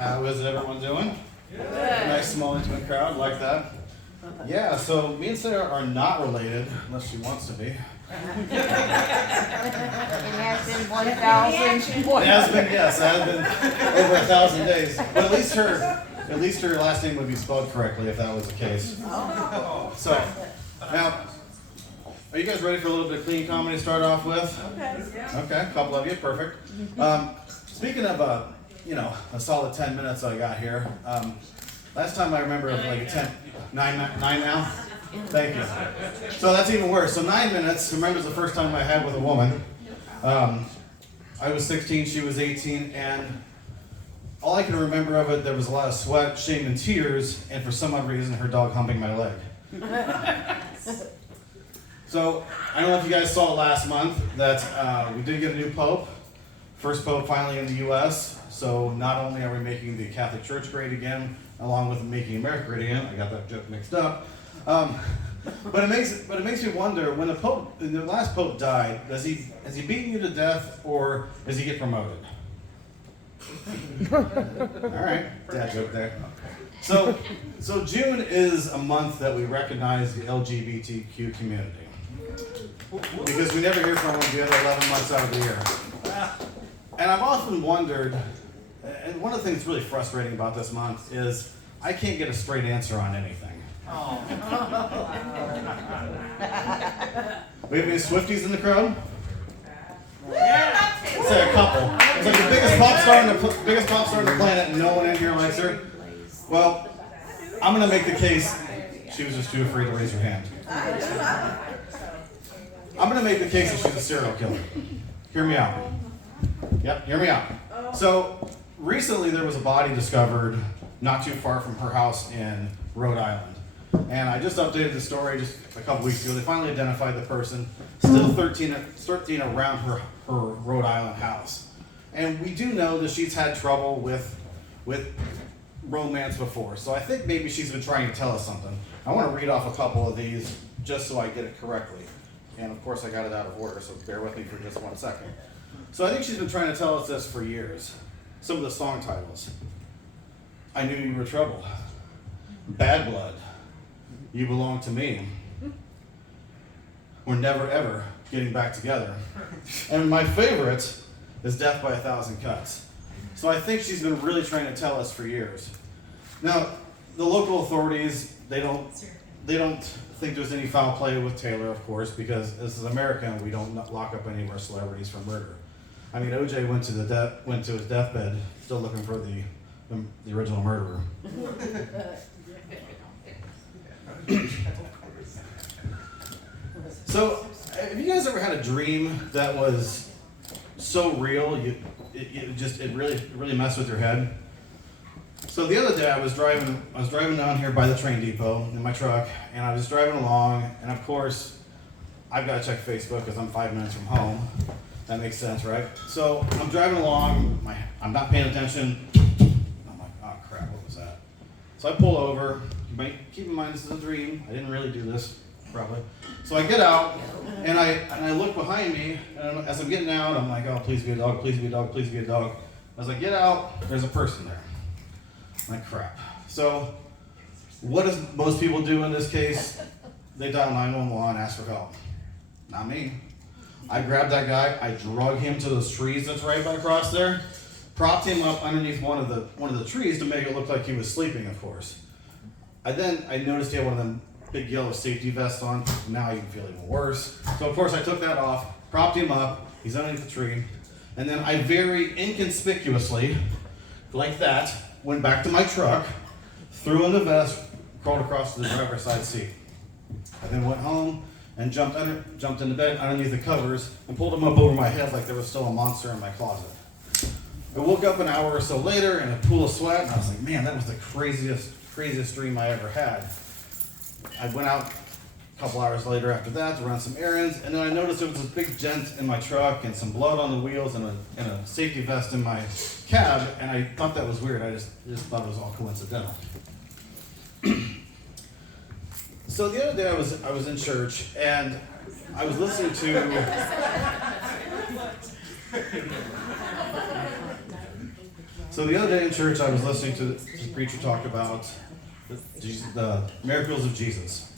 How is everyone doing? Good. Nice, small, intimate crowd, like that. Yeah, so me and Sarah are not related, unless she wants to be. It has been 1,000. It has been, yes, it has been over 1,000 days. But at least her last name would be spelled correctly if that was the case. So, now, are you guys ready for a little bit of clean comedy to start off with? Okay, a couple of you, perfect. Speaking of, a solid 10 minutes I got here. Last time I remember like a 9 now? Thank you. So that's even worse. So 9 minutes, remember the first time I had with a woman. I was 16, she was 18, and all I can remember of it, there was a lot of sweat, shame, and tears, and for some odd reason, her dog humping my leg. So, I don't know if you guys saw last month that we did get a new pope. First pope finally in the U.S., so not only are we making the Catholic Church great again, along with making America great again, I got that joke mixed up, but it makes me wonder, when the last pope died, has he beaten you to death, or does he get promoted? All right, dad joke there. So June is a month that we recognize the LGBTQ community, because we never hear from them the other 11 months out of the year. And I've often wondered, and one of the things that's really frustrating about this month is I can't get a straight answer on anything. We have any Swifties in the crowd? Let's say a couple. It's like the biggest pop star on the planet, and no one in here likes her. Well, I'm going to make the case she was just too afraid to raise her hand. I'm going to make the case that she's a serial killer. Hear me out. Yep, hear me out. So, recently there was a body discovered not too far from her house in Rhode Island. And I just updated the story just a couple weeks ago. They finally identified the person, still 13 around her Rhode Island house. And we do know that she's had trouble with romance before. So I think maybe she's been trying to tell us something. I want to read off a couple of these just so I get it correctly. And of course I got it out of order, so bear with me for just 1 second. So I think she's been trying to tell us this for years. Some of the song titles. I Knew You Were Trouble. Bad Blood. You Belong to Me. We're Never Ever Getting Back Together. And my favorite is Death by a Thousand Cuts. So I think she's been really trying to tell us for years. Now, the local authorities, they don't think there's any foul play with Taylor, of course, because this is America and we don't lock up any of our celebrities for murder. I mean, OJ went to his deathbed still looking for the original murderer. So, have you guys ever had a dream that was so real it really messed with your head? So the other day I was driving down here by the train depot in my truck, and I was driving along, and of course I've got to check Facebook because I'm 5 minutes from home. That makes sense, right? So I'm driving along, I'm not paying attention. I'm like, oh crap, what was that? So I pull over. Keep in mind this is a dream. I didn't really do this, probably. So I get out, and I look behind me, and as I'm getting out, I'm like, oh, please be a dog, please be a dog, please be a dog. As I get out, there's a person there. I'm like, crap. So what does most people do in this case? They dial 911, ask for help. Not me. I grabbed that guy, I drug him to those trees that's right by across there, propped him up underneath one of the trees to make it look like he was sleeping, of course. I noticed he had one of them big yellow safety vests on. Now you can feel even worse. So of course I took that off, propped him up, he's underneath the tree, and then I very inconspicuously, like that, went back to my truck, threw in the vest, crawled across to the driver's side seat. I then went home and jumped into bed underneath the covers and pulled him up over my head like there was still a monster in my closet. I woke up an hour or so later in a pool of sweat, and I was like, man, that was the craziest dream I ever had. I went out a couple hours later after that to run some errands, and then I noticed there was this big dent in my truck and some blood on the wheels and a safety vest in my cab, and I thought that was weird. I just thought it was all coincidental. So the other day I was in church, and I was listening to So the other day in church, I was listening to the preacher talk about the miracles of Jesus.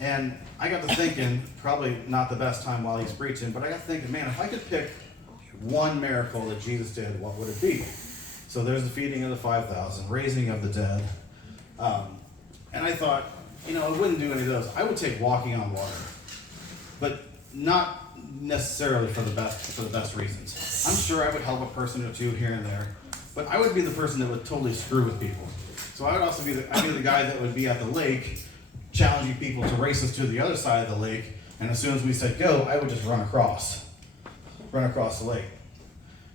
And I got to thinking, probably not the best time while he's preaching, but I got to thinking, man, if I could pick one miracle that Jesus did, what would it be? So there's the feeding of the 5,000, raising of the dead. And I thought, I wouldn't do any of those. I would take walking on water, but not necessarily for the best reasons. I'm sure I would help a person or two here and there, but I would be the person that would totally screw with people. So I would also be the guy that would be at the lake, challenging people to race us to the other side of the lake, and as soon as we said go, I would just run across the lake.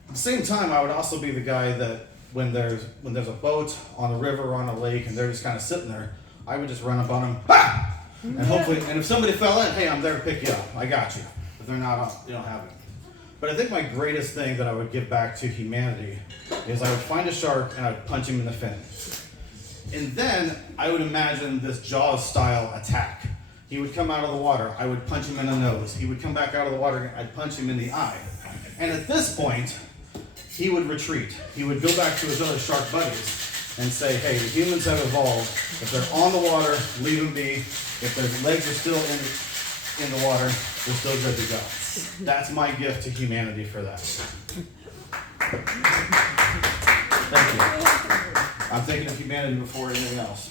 At the same time, I would also be the guy that when there's a boat on the river or on a lake and they're just kind of sitting there, I would just run up on them, ha! And hopefully, and if somebody fell in, hey, I'm there to pick you up. I got you. If they're not, you don't have it. But I think my greatest thing that I would give back to humanity is I would find a shark and I'd punch him in the fin. And then I would imagine this Jaws-style attack. He would come out of the water. I would punch him in the nose. He would come back out of the water. I'd punch him in the eye. And at this point, he would retreat. He would go back to his other shark buddies and say, hey, the humans have evolved. If they're on the water, leave them be. If their legs are still in the water, they're still good to go. That's my gift to humanity for that. Thank you. I'm thinking of humanity before anything else.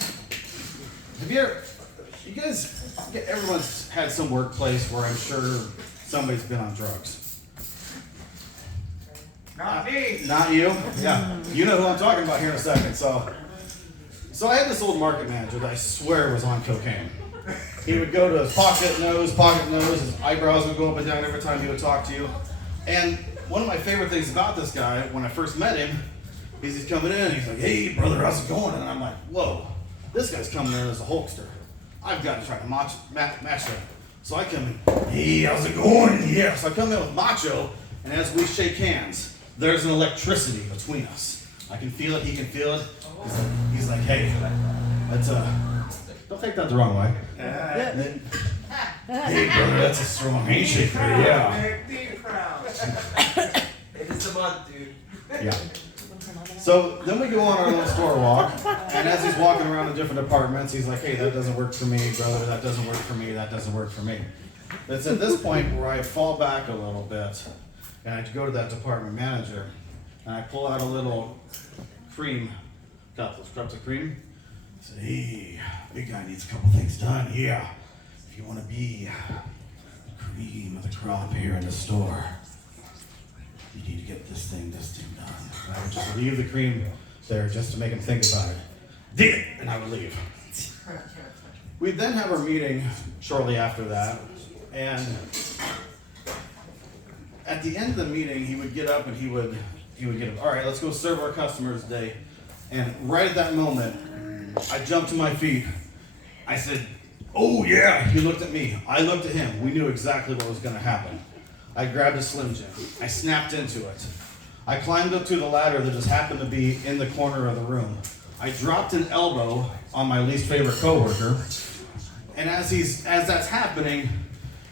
Everyone's had some workplace where I'm sure somebody's been on drugs. Not me. Not you? Yeah. You know who I'm talking about here in a second. So I had this old market manager that I swear was on cocaine. He would go to his pocket nose, his eyebrows would go up and down every time he would talk to you. And one of my favorite things about this guy, when I first met him, is he's coming in and he's like, hey brother, how's it going? And I'm like, whoa, this guy's coming in as a Hulkster. I've got to try to match him. So I come in, hey, how's it going? Yeah. So I come in with Macho, and as we shake hands, there's an electricity between us. I can feel it, he can feel it. He's like, hey, that's don't take that the wrong way. Hey brother, that's a strong handshake there, yeah. Make me proud. It's a month, dude. Yeah. So then we go on our little store walk, and as he's walking around in different departments, he's like, hey, that doesn't work for me, brother, that doesn't work for me, that doesn't work for me. It's at this point where I fall back a little bit, and I go to that department manager, and I pull out a little cream cup, those cups of cream. I said, hey, big guy needs a couple things done. Yeah, if you want to be the cream of the crop here in the store, you need to get this thing done. And I would just leave the cream there just to make him think about it. Did it! And I would leave. We'd then have our meeting shortly after that, and at the end of the meeting, he would get up and he would get up, all right, let's go serve our customers today. And right at that moment, I jumped to my feet. I said, oh yeah, he looked at me. I looked at him. We knew exactly what was gonna happen. I grabbed a Slim Jim. I snapped into it. I climbed up to the ladder that just happened to be in the corner of the room. I dropped an elbow on my least favorite coworker. And as that's happening,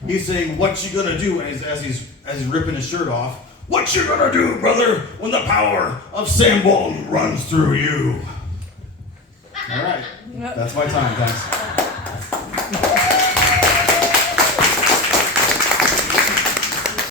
he's saying, what you gonna do? And as he's ripping his shirt off, what you gonna do, brother, when the power of Sam Walton runs through you? All right, that's my time, thanks.